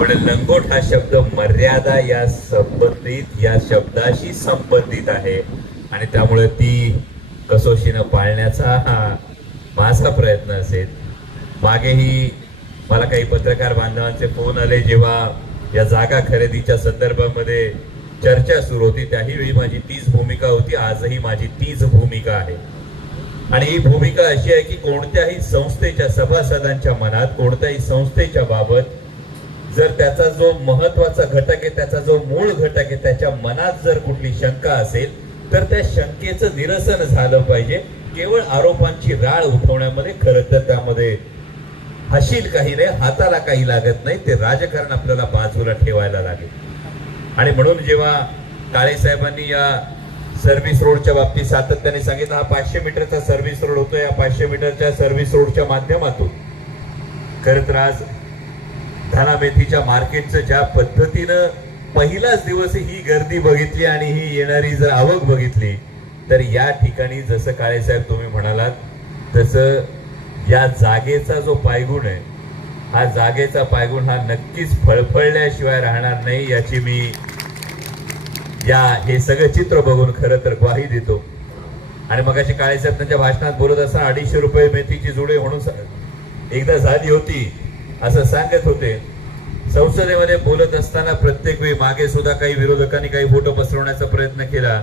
पण लंगोट हा शब्द मर्यादा या संबंधित या शब्दाशी संबंधित आहे आणि त्यामुळे ती कसोशीनं पाळण्याचा हा माझा प्रयत्न असेल मागेही मला काही पत्रकार बांधवांचे फोन आले जेव्हा या जागा खरेदीच्या संदर्भामध्ये चर्चा सुरू होती त्याही वेळी माझी तीच भूमिका होती आजही माझी तीच भूमिका आहे आणि ही भूमिका अशी आहे की कोणत्याही संस्थेच्या सभासदांच्या मनात कोणत्याही संस्थेच्या बाबत जर त्याचा जो महत्वाचा घटक आहे त्याचा जो मूळ घटक आहे त्याच्या मनात जर कुठली शंका असेल तर त्या शंकेचं निरसन झालं पाहिजे केवळ आरोपांची राळ उठवण्यामध्ये खरं तर त्यामध्ये हशील काही नाही हाताला काही लागत नाही ते राजकारण आपल्याला बाजूला ठेवायला लागेल आणि म्हणून जेव्हा काळे साहेबांनी या सर्व्हिस रोडच्या बाबतीत सातत्याने सांगितलं हा पाचशे मीटरचा सर्व्हिस रोड होतो या पाचशे मीटरच्या सर्व्हिस रोडच्या माध्यमातून खरं तर आज धाना मेथीच्या मार्केटचं ज्या पद्धतीनं पहिलाच दिवस ही गर्दी बघितली आणि ही येणारी जर आवक बघितली तर या ठिकाणी जसं काळेसाहेब तुम्ही म्हणालात तसं या जागेचा जो पायगुण आहे हा जागेचा पायगुण हा नक्कीच फळफळल्याशिवाय राहणार नाही याची मी या हे सगळं चित्र बघून खरं तर ग्वाही देतो आणि मग अशी काळेसाहेब त्यांच्या भाषणात बोलत असताना अडीचशे रुपये मेथीची जुडे म्हणून एकदा झाली होती असं सांगत होते संसदेमध्ये बोलत असताना प्रत्येक वेळी मागे सुद्धा काही विरोधकांनी काही फोटो पसरवण्याचा प्रयत्न केला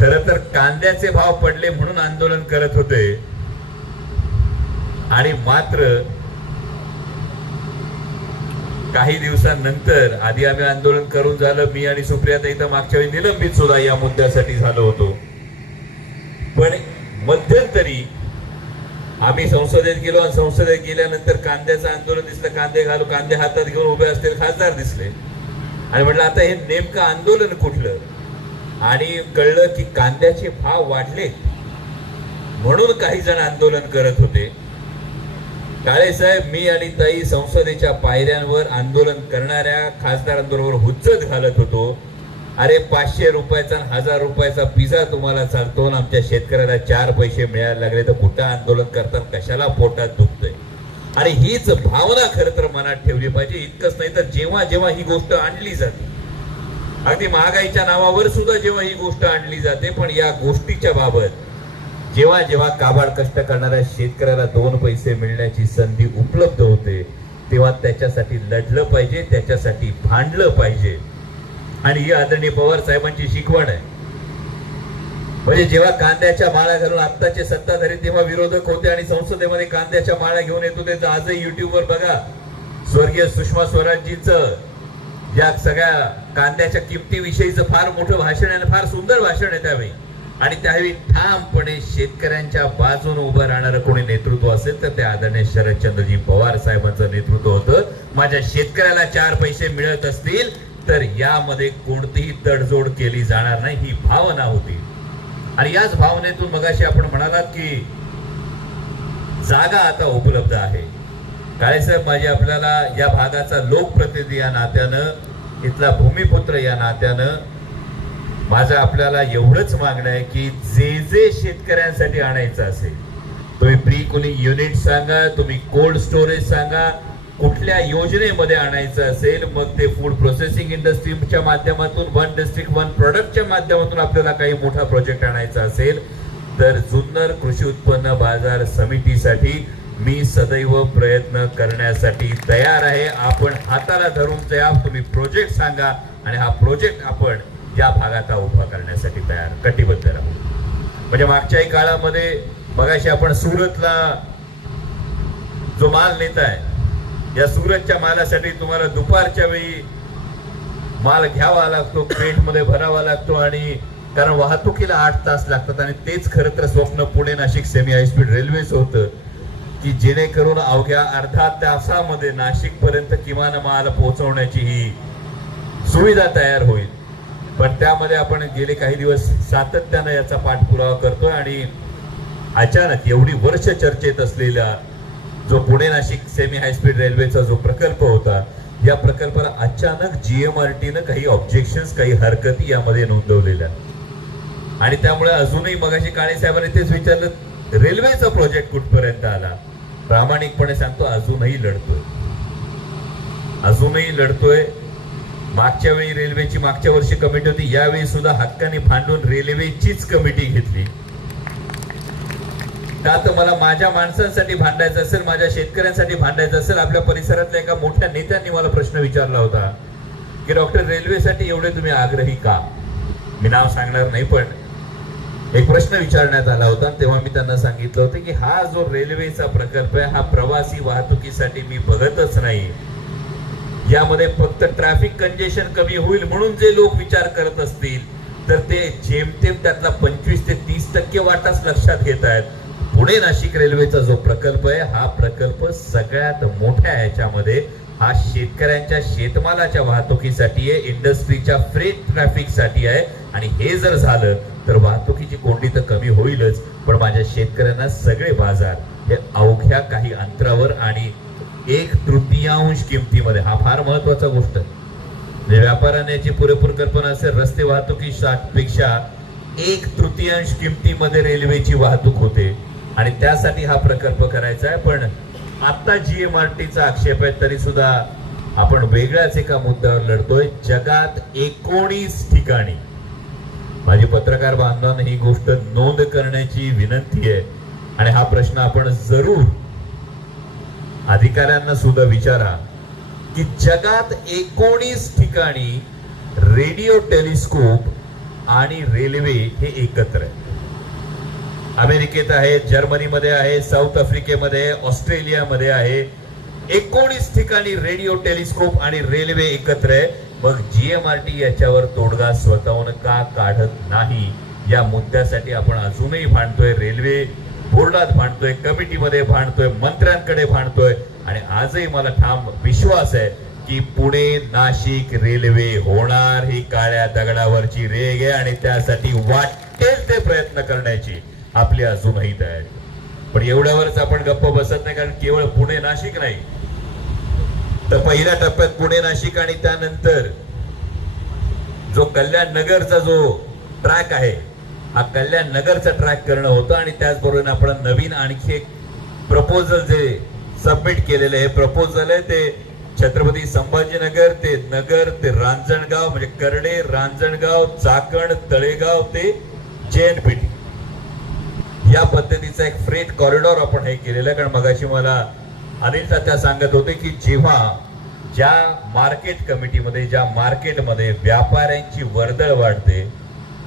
खर तर कांद्याचे भाव पडले म्हणून आंदोलन करत होते आणि मात्र काही दिवसांनंतर आधी आम्ही आंदोलन करून झालं मी आणि सुप्रिया इथं मागच्या वेळी निलंबित सुद्धा या मुद्द्यासाठी झालो होतो आम्ही संसदेत गेलो आणि संसदेत गेल्यानंतर कांद्याचं आंदोलन दिसलं कांदे घालू कांदे हातात घेऊन उभे असतील खासदार दिसले आणि म्हटलं आता हे नेमकं आंदोलन कुठलं आणि कळलं की कांद्याचे भाव वाढले म्हणून काही जण आंदोलन करत होते साहेब मी आणि ताई संसदेच्या पायऱ्यांवर आंदोलन करणाऱ्या खासदारांबरोबर हुज्जत घालत होतो अरे पाचशे रुपयाचा हजार रुपयाचा पिझ्झा तुम्हाला चालतो आणि आमच्या शेतकऱ्याला चार पैसे मिळायला लागले तर कुठं आंदोलन करतात कशाला पोटात दुखतंय आणि हीच भावना खरं तर मनात ठेवली पाहिजे इतकंच नाही तर जेव्हा जेव्हा ही गोष्ट आणली जाते अगदी महागाईच्या नावावर सुद्धा जेव्हा ही गोष्ट आणली जाते पण या गोष्टीच्या बाबत जेव्हा जेव्हा काबाड कष्ट करणाऱ्या शेतकऱ्याला दोन पैसे मिळण्याची संधी उपलब्ध होते तेव्हा त्याच्यासाठी लढलं पाहिजे त्याच्यासाठी भांडलं पाहिजे आणि ही आदरणीय पवार साहेबांची शिकवण आहे म्हणजे जेव्हा कांद्याच्या माळ्या घालून आत्ताचे सत्ताधारी तेव्हा विरोधक होते आणि संसदेमध्ये कांद्याच्या माळ्या घेऊन येत होते तर आजही युट्यूबवर बघा स्वर्गीय सुषमा स्वराजजीचं या सगळ्या कांद्याच्या विषयीच फार मोठं भाषण आहे फार सुंदर भाषण आहे त्यावेळी आणि त्यावेळी ठामपणे शेतकऱ्यांच्या बाजून उभं राहणारं कोणी नेतृत्व असेल तर ते आदरणीय शरदचंद्रजी पवार साहेबांचं नेतृत्व होतं माझ्या शेतकऱ्याला चार पैसे मिळत असतील तर यामध्ये कोणतीही तडजोड केली जाणार नाही ही भावना होती आणि याच भावनेतून मगाशी आपण म्हणालात की जागा आता उपलब्ध आहे काळेसाहेब माझे आपल्याला या भागाचा लोकप्रतिनिधी या नात्यानं इथला भूमिपुत्र या नात्यानं माझं आपल्याला एवढंच मागणं आहे की जे जे शेतकऱ्यांसाठी आणायचं असेल तुम्ही प्री कुलिंग युनिट सांगा तुम्ही कोल्ड स्टोरेज सांगा कुठल्या योजनेमध्ये आणायचं असेल मग ते फूड प्रोसेसिंग इंडस्ट्रीच्या माध्यमातून वन डिस्ट्रिक्ट वन प्रोडक्टच्या माध्यमातून आपल्याला काही मोठा प्रोजेक्ट आणायचा असेल तर जुन्नर कृषी उत्पन्न बाजार समितीसाठी मी सदैव प्रयत्न करण्यासाठी तयार आहे आपण हाताला धरून तयार तुम्ही प्रोजेक्ट सांगा आणि हा प्रोजेक्ट आपण या भागात उभा करण्यासाठी तयार कटिबद्ध राहू म्हणजे मागच्याही काळामध्ये बघाशी आपण सुरतला जो माल आहे या सुरतच्या मालासाठी तुम्हाला दुपारच्या वेळी माल घ्यावा लागतो मध्ये भरावा लागतो आणि कारण वाहतुकीला आठ तास लागतात आणि तेच खरं तर स्वप्न पुणे नाशिक सेमी हायस्पीड रेल्वेचं होतं की जेणेकरून अवघ्या अर्धा तासामध्ये नाशिक पर्यंत किमान माल पोहोचवण्याची ही सुविधा तयार होईल पण त्यामध्ये आपण गेले काही दिवस सातत्यानं याचा पाठपुरावा करतोय आणि अचानक एवढी वर्ष चर्चेत असलेल्या जो पुणे नाशिक सेमी हायस्पीड रेल्वेचा जो प्रकल्प होता या प्रकल्पाला अचानक जीएमआरटी न काही ऑब्जेक्शन काही हरकती यामध्ये नोंदवलेल्या आणि त्यामुळे अजूनही मगाशी काळे साहेबांनी तेच विचारलं रेल्वेचा प्रोजेक्ट कुठपर्यंत आला प्रामाणिकपणे सांगतो अजूनही लढतोय अजूनही लढतोय मागच्या वेळी रेल्वेची मागच्या वर्षी कमिटी होती यावेळी सुद्धा हक्काने फांडून रेल्वेचीच कमिटी घेतली का तर मला माझ्या माणसांसाठी भांडायचं असेल माझ्या शेतकऱ्यांसाठी भांडायचं असेल आपल्या परिसरातल्या एका मोठ्या नेत्यांनी मला प्रश्न विचारला होता की डॉक्टर रेल्वेसाठी एवढे तुम्ही आग्रही का मी नाव सांगणार नाही पण एक प्रश्न विचारण्यात आला होता तेव्हा मी त्यांना सांगितलं होतं की हा जो रेल्वेचा प्रकल्प आहे हा प्रवासी वाहतुकीसाठी मी बघतच नाही यामध्ये फक्त ट्रॅफिक कंजेशन कमी होईल म्हणून जे लोक विचार करत असतील तर ते जेमतेम त्यातला पंचवीस ते तीस टक्के वाटाच लक्षात घेत आहेत पुणे नाशिक रेल्वेचा जो प्रकल्प आहे हा प्रकल्प सगळ्यात मोठ्या ह्याच्यामध्ये हा शेतकऱ्यांच्या शेतमालाच्या वाहतुकीसाठी आहे इंडस्ट्रीच्या फ्रेट ट्रॅफिकसाठी आहे आणि हे जर झालं तर वाहतुकीची कोंडी तर कमी होईलच पण माझ्या शेतकऱ्यांना सगळे बाजार हे अवघ्या काही अंतरावर आणि एक तृतीयांश किमतीमध्ये हा फार महत्वाचा गोष्ट आहे म्हणजे व्यापाऱ्यांची पुरेपूर कल्पना असेल रस्ते वाहतुकीपेक्षा एक तृतीयांश किमतीमध्ये रेल्वेची वाहतूक होते आणि त्यासाठी हा प्रकल्प करायचा आहे पण आता जीएमआरटीचा आक्षेप आहे तरी सुद्धा आपण वेगळ्याच एका मुद्द्यावर लढतोय जगात एकोणीस ठिकाणी माझी पत्रकार बांधवांना ही गोष्ट नोंद करण्याची विनंती आहे आणि हा प्रश्न आपण जरूर अधिकाऱ्यांना सुद्धा विचारा की जगात एकोणीस ठिकाणी रेडिओ टेलिस्कोप आणि रेल्वे हे एकत्र आहे अमेरिकेत आहे जर्मनीमध्ये आहे साऊथ आफ्रिकेमध्ये ऑस्ट्रेलियामध्ये आहे एकोणीस ठिकाणी रेडिओ टेलिस्कोप आणि रेल्वे एकत्र आहे मग जीएमआरटी याच्यावर तोडगा स्वतःहून का काढत नाही या मुद्द्यासाठी आपण अजूनही भांडतोय रेल्वे बोर्डात भांडतोय कमिटीमध्ये भांडतोय मंत्र्यांकडे भांडतोय आणि आजही मला ठाम विश्वास आहे की पुणे नाशिक रेल्वे होणार ही काळ्या दगडावरची रेग आहे आणि त्यासाठी वाटेल ते प्रयत्न करण्याची आपले अजूनही तयार पण एवढ्यावरच आपण गप्प बसत नाही कारण केवळ पुणे नाशिक नाही तर पहिल्या टप्प्यात पुणे नाशिक आणि त्यानंतर जो कल्याण नगरचा जो ट्रॅक आहे हा कल्याण नगरचा ट्रॅक करणं होतं आणि त्याचबरोबर आपण नवीन आणखी एक प्रपोजल जे सबमिट केलेलं हे प्रपोजल आहे ते छत्रपती संभाजीनगर ते नगर ते रांजणगाव म्हणजे कर्णे रांजणगाव चाकण तळेगाव ते जैनपीठ या पद्धतीचा एक फ्रेट कॉरिडॉर आपण हे केलेलं कारण मगाशी मला अनिल सत्या सांगत होते की जेव्हा ज्या मार्केट कमिटीमध्ये ज्या मार्केटमध्ये व्यापाऱ्यांची वर्दळ वाढते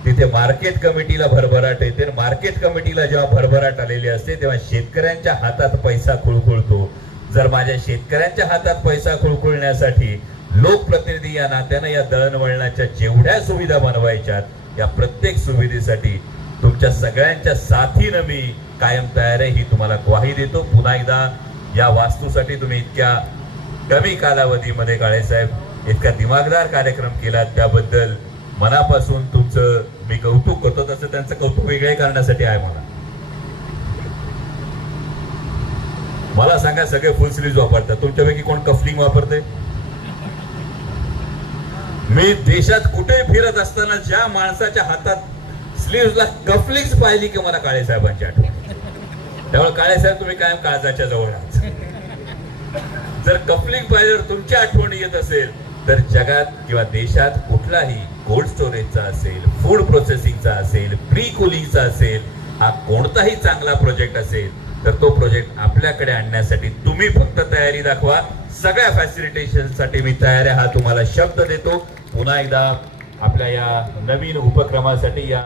तिथे मार्केट कमिटीला भरभराट येते मार्केट कमिटीला जेव्हा भरभराट आलेली असते तेव्हा शेतकऱ्यांच्या हातात पैसा खुळखुळतो जर माझ्या शेतकऱ्यांच्या हातात पैसा खुळखुळण्यासाठी लोकप्रतिनिधी या नात्यानं या दळणवळणाच्या जेवढ्या सुविधा बनवायच्यात या प्रत्येक सुविधेसाठी तुमच्या सगळ्यांच्या साथीनं मी कायम तयार आहे ही तुम्हाला ग्वाही देतो पुन्हा एकदा या वास्तूसाठी तुम्ही इतक्या कमी कालावधीमध्ये काळेसाहेब इतका दिमागदार कार्यक्रम केला त्याबद्दल मनापासून तुमचं मी कौतुक करतो तसं त्यांचं कौतुक वेगळे करण्यासाठी आहे म्हणा मला सांगा सगळे फुल सिरीज वापरतात तुमच्यापैकी कोण कफलिंग वापरते मी देशात कुठे फिरत असताना ज्या माणसाच्या हातात स्लीव्हला कफलिक्स पाहिली की मला काळे साहेबांची आठवण त्यामुळे काळे साहेब तुम्ही कायम काळजाच्या जवळ आहात जर कपलिंग पाहिजे तुमची आठवण येत असेल तर जगात किंवा देशात कुठलाही कोल्ड स्टोरेजचा असेल फूड प्रोसेसिंगचा असेल प्री कुलिंगचा असेल हा कोणताही चांगला प्रोजेक्ट असेल तर तो प्रोजेक्ट आपल्याकडे आणण्यासाठी तुम्ही फक्त तयारी दाखवा सगळ्या फॅसिलिटेशनसाठी मी तयार आहे हा तुम्हाला शब्द देतो पुन्हा एकदा आपल्या या नवीन उपक्रमासाठी या